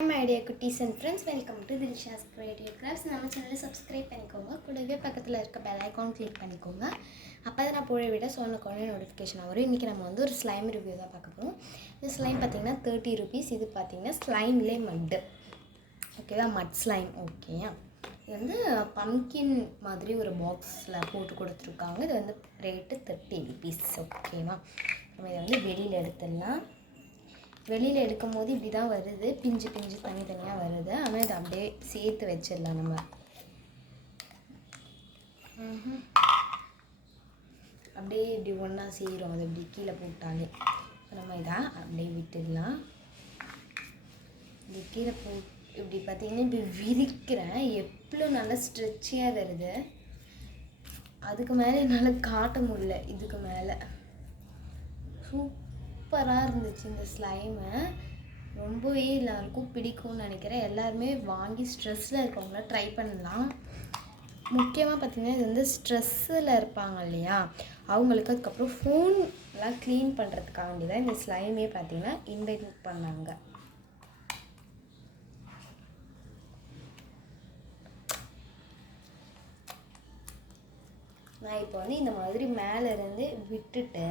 My dear cuties and friends, welcome to Dilsha's Creative Crafts. நம்ம சேனலை subscribe பண்ணிக்கோங்க. கூடவே பக்கத்தில் இருக்க பெல் ஐகான் கிளிக் பண்ணிக்கோங்க. அப்போ தான் நான் போட விட சொன்னக்கோனே நோட்டிஃபிகேஷன் வரும். இன்றைக்கி நம்ம வந்து ஒரு ஸ்லைம் ரிவ்யூ தான் பார்க்க போகிறோம். இந்த ஸ்லைம் பார்த்திங்கன்னா 30 rupees. இது பார்த்திங்கன்னா ஸ்லைம்லேயே மட்டு ஓகேவா, மட் ஸ்லைம். ஓகேயா, இது வந்து பம்கின் மாதிரி ஒரு பாக்ஸில் போட்டு கொடுத்துருக்காங்க. இது வந்து ரேட்டு 30 rupees. ஓகேவா, நம்ம இதை வந்து வெளியில் எடுத்துடலாம். வெளியில் எடுக்கும் போது இப்படி தான் வருது, பிஞ்சு பிஞ்சு தனித்தனியாக வருது. ஆனால் இதை அப்படியே சேர்த்து வச்சிடலாம். நம்ம அப்படியே இப்படி ஒன்றா செய்கிறோம், அது இப்படி கீழே போட்டாலே. நம்ம இதை அப்படியே விட்டுடலாம். இப்படி கீழே இப்படி பார்த்திங்கன்னா இப்படி விரிக்கிறேன். எவ்வளோ நல்லா ஸ்ட்ரெச்சியாக வருது. அதுக்கு மேலே என்னால் காட்ட முடியல. இதுக்கு மேலே சூப்பராக இருந்துச்சு இந்த ஸ்லைமு. ரொம்பவே எல்லாருக்கும் பிடிக்கும்னு நினைக்கிறேன். எல்லாருமே வாங்கி ஸ்ட்ரெஸ்ஸில் இருக்கவங்கள ட்ரை பண்ணலாம். முக்கியமாக பார்த்திங்கன்னா இது வந்து ஸ்ட்ரெஸ்ஸில் இருப்பாங்க இல்லையா, அவங்களுக்கு அதுக்கப்புறம் ஃபோன்லாம் க்ளீன் பண்ணுறதுக்காண்டி தான் இந்த ஸ்லைமே பார்த்திங்கன்னா இன்வைட் பண்ணாங்க. நான் இப்போ வந்து இந்த மாதிரி மேலேருந்து விட்டுட்டு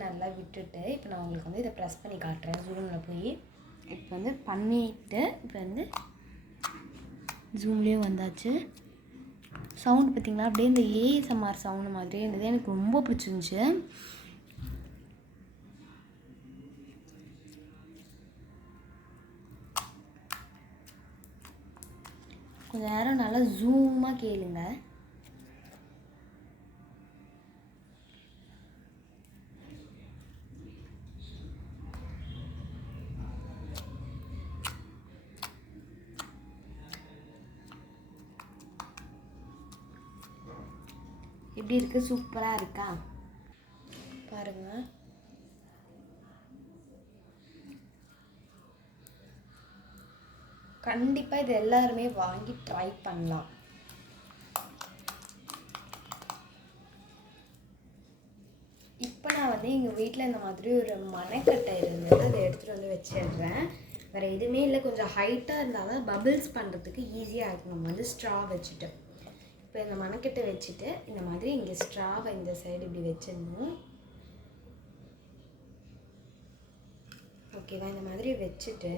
நல்லா விட்டுட்டு இப்போ நான் உங்களுக்கு வந்து இதை ப்ரெஸ் பண்ணி காட்டுறேன். ஜூமில் போய் இப்போ வந்து பண்ணிவிட்டு இப்போ வந்து ஜூம்லேயும் வந்தாச்சு. சவுண்டு பார்த்திங்களா, அப்படியே இந்த ஏஎஸ்எம்ஆர் சவுண்டு மாதிரியே இருந்தது. எனக்கு ரொம்ப பிடிச்சிருந்துச்சு. கொஞ்சம் நேரம் நல்லா ஜூமாக கேளுங்க. எப்படி இருக்குது, சூப்பராக இருக்கா பாருங்கள். கண்டிப்பாக இது எல்லாருமே வாங்கி ட்ரை பண்ணலாம். இப்போ நான் வந்து எங்கள் வீட்டில் இந்த மாதிரி ஒரு மனைக்கட்டை இருந்தது, அதை எடுத்துகிட்டு வந்து வச்சிடுறேன். வேறு எதுவுமே இல்லை, கொஞ்சம் ஹைட்டாக இருந்தாலும் பபிள்ஸ் பண்ணுறதுக்கு ஈஸியாக இருக்கும். நம்ம வந்து ஸ்ட்ரா வச்சுட்டு இப்போ இந்த மனைக்கட்டை வச்சுட்டு இந்த மாதிரி இங்கே ஸ்ட்ராவை இந்த சைடு இப்படி வச்சிடணும். ஓகேவா, இந்த மாதிரி வச்சுட்டு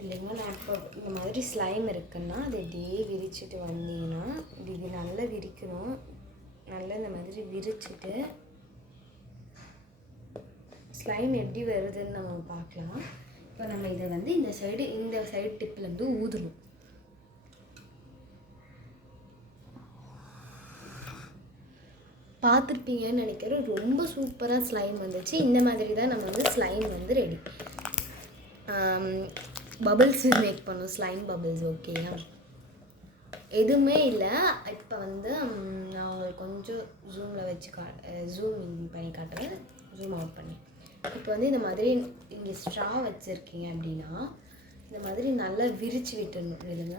இல்லைங்க, நான் இப்போ இந்த மாதிரி ஸ்லைம் இருக்குன்னா அதை இப்படியே விரிச்சிட்டு வந்தீங்கன்னா இது நல்லா விரிக்கணும். நல்லா இந்த மாதிரி விரிச்சிட்டு ஸ்லைம் எப்படி வருதுன்னு நம்ம பார்க்கலாம். இப்போ நம்ம இதை வந்து இந்த சைடு டிப்லேருந்து ஊதணும். பார்த்துருப்பீங்கன்னு நினைக்கிறேன். ரொம்ப சூப்பராக ஸ்லைம் வந்துச்சு. இந்த மாதிரி தான் நம்ம வந்து ஸ்லைம் வந்து ரெடி பபிள்ஸ் மேக் பண்ணும், ஸ்லைம் பபிள்ஸ். ஓகேயா, எதுவுமே இல்லை. இப்போ வந்து நான் உங்களுக்கு கொஞ்சம் ஜூமில் வச்சு ஜூம் இன் பண்ணி காட்டுறேன், ஜூம் அவுட் பண்ணி. இப்போ வந்து இந்த மாதிரி இங்கே ஸ்ட்ரா வச்சுருக்கீங்க அப்படின்னா இந்த மாதிரி நல்லா விரித்து விட்டுடணும். விடுங்க,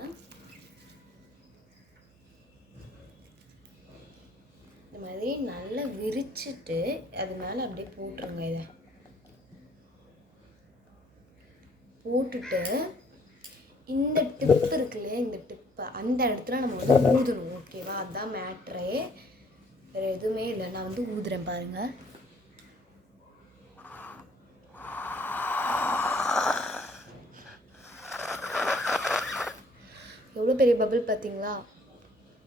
இந்த மாதிரி நல்லா விரிச்சிட்டு அதனால அப்படியே போட்டுருங்க. இதை போட்டுட்டு இந்த டிப் இருக்கு இல்லையா, இந்த டிப்பை அந்த இடத்துல நம்ம வந்து ஊதணும். ஓகேவா, அதுதான் மேட்ரே, வேறு எதுவுமே இல்லை. நான் வந்து ஊதுறேன் பாருங்கள். எவ்வளோ பெரிய பபிள் பார்த்தீங்களா,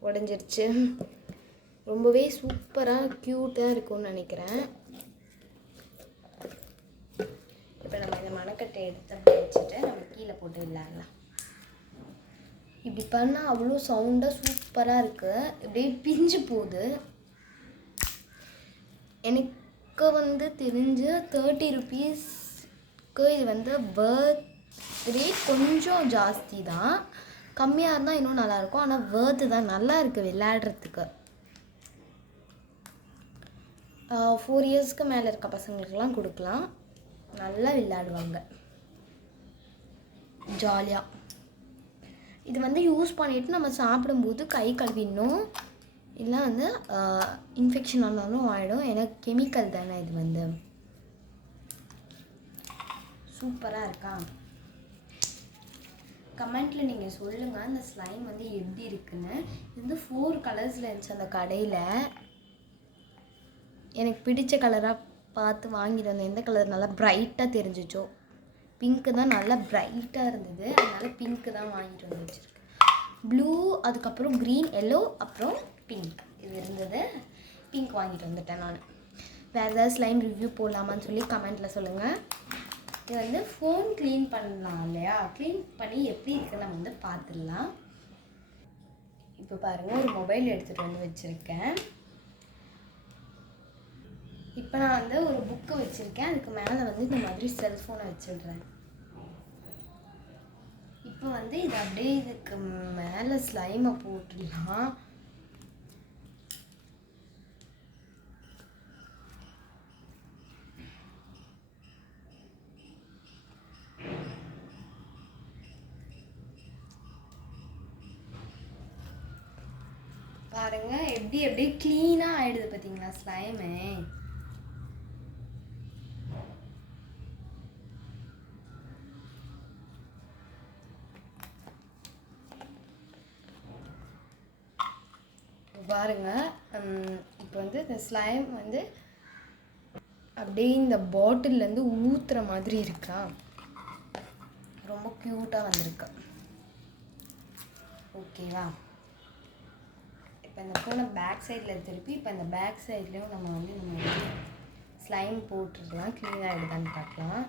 உடஞ்சிருச்சு. ரொம்பவே சூப்பராக க்யூட்டாக இருக்கும்னு நினைக்கிறேன். இப்போ நம்ம இந்த மணக்கட்டை எடுத்து வச்சுட்டு நம்ம கீழே போட்டு விடலாங்களா. இப்படி பண்ணால் அவ்வளோ சவுண்டாக சூப்பராக இருக்குது. இப்படியே பிஞ்சு போகுது. எனக்கு வந்து தெரிஞ்சு 30 rupeesக்கு இது வந்து பர்த் ரேட் கொஞ்சம் ஜாஸ்தி தான். கம்மியாக இருந்தால் இன்னும் நல்லாயிருக்கும். ஆனால் வேர்த்து தான், நல்லா இருக்குது விளையாடுறதுக்கு. 4 yearsக்கு மேலே இருக்க பசங்களுக்கெல்லாம் கொடுக்கலாம், நல்லா விளையாடுவாங்க ஜாலியாக. இது வந்து யூஸ் பண்ணிவிட்டு நம்ம சாப்பிடும்போது கை கழுவிடணும். இல்லை வந்து இன்ஃபெக்ஷன் ஆனாலும் ஆகிடும். ஏன்னா கெமிக்கல் தானே இது வந்து. சூப்பராக இருக்கா? கமெண்ட்டில் நீங்கள் சொல்லுங்கள் அந்த ஸ்லைம் வந்து எப்படி இருக்குன்னு. இது வந்து 4 கலர்ஸில் இருந்துச்சு அந்த கடையில். எனக்கு பிடிச்ச கலராக பார்த்து வாங்கிட்டு வந்தேன். எந்த கலர் நல்லா ப்ரைட்டாக தெரிஞ்சிச்சோ. பிங்க்கு தான் நல்லா ப்ரைட்டாக இருந்தது, அதனால் பிங்க்கு தான் வாங்கிட்டு வந்து வச்சுருக்கேன். ப்ளூ, அதுக்கப்புறம் க்ரீன், எல்லோ, அப்புறம் பிங்க் இது இருந்தது. பிங்க் வாங்கிட்டு வந்துட்டேன் நான். வேறு ஏதாவது ஸ்லைம் ரிவ்யூ போடலாமான்னு சொல்லி கமெண்ட்டில் சொல்லுங்கள். இது வந்து ஃபோன் க்ளீன் பண்ணலாம் இல்லையா? க்ளீன் பண்ணி எப்படி இருக்குன்னு நம்ம வந்து பார்த்துடலாம். இப்போ பாருங்கள், ஒரு மொபைல் எடுத்துகிட்டு வந்து வச்சுருக்கேன். இப்போ நான் வந்து ஒரு புக்கு வச்சுருக்கேன். அதுக்கு மேலே வந்து இந்த மாதிரி செல்ஃபோனை வச்சிடுறேன். இப்போ வந்து இது அப்படியே இதுக்கு மேலே ஸ்லைமை போட்டுடலாம். பாருங்க எப்படி க்ளீனாக ஆகிடுது பார்த்தீங்களா ஸ்லைமு. பாருங்க, இப்போ வந்து இந்த ஸ்லைம் வந்து அப்படியே இந்த பாட்டில்லேருந்து ஊற்றுற மாதிரி இருக்கா. ரொம்ப க்யூட்டாக வந்திருக்கு. ஓகேவா? இப்போ இந்த ஃபோனை பேக் சைடில் திருப்பி இப்போ இந்த பேக் சைட்லேயும் நம்ம வந்து ஸ்லைம் போட்டுடலாம். க்ளீனாக எடுதான்னு பார்க்கலாம்.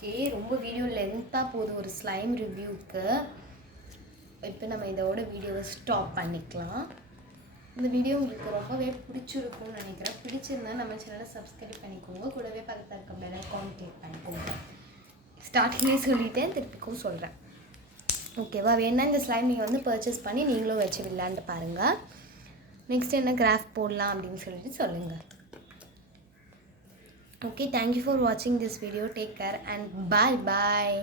ஓகே, ரொம்ப வீடியோ லென்த்தாக போகுது ஒரு ஸ்லைம் ரிவ்யூவுக்கு. இப்போ நம்ம இதோட வீடியோவை ஸ்டாப் பண்ணிக்கலாம். இந்த வீடியோ உங்களுக்கு ரொம்பவே பிடிச்சிருக்கும்னு நினைக்கிறேன். பிடிச்சிருந்தா நம்ம சேனலை சப்ஸ்கிரைப் பண்ணிக்கோங்க. கூடவே பக்கத்தில் இருக்க பெல் ஐகான் கிளிக் பண்ணிக்கோங்க. ஸ்டார்டிங்லேயே சொல்லிட்டேன், திருப்பிக்கும் சொல்கிறேன். ஓகேவா? வேணா இந்த ஸ்லைம் நீங்கள் வந்து பர்ச்சேஸ் பண்ணி நீங்களும் வச்சு விளையாண்டு பாருங்கள். நெக்ஸ்ட் என்ன கிராஃப்ட் போடலாம் அப்படின்னு சொல்லிட்டு சொல்லுங்கள். Okay, thank you for watching this video. Take care and bye bye.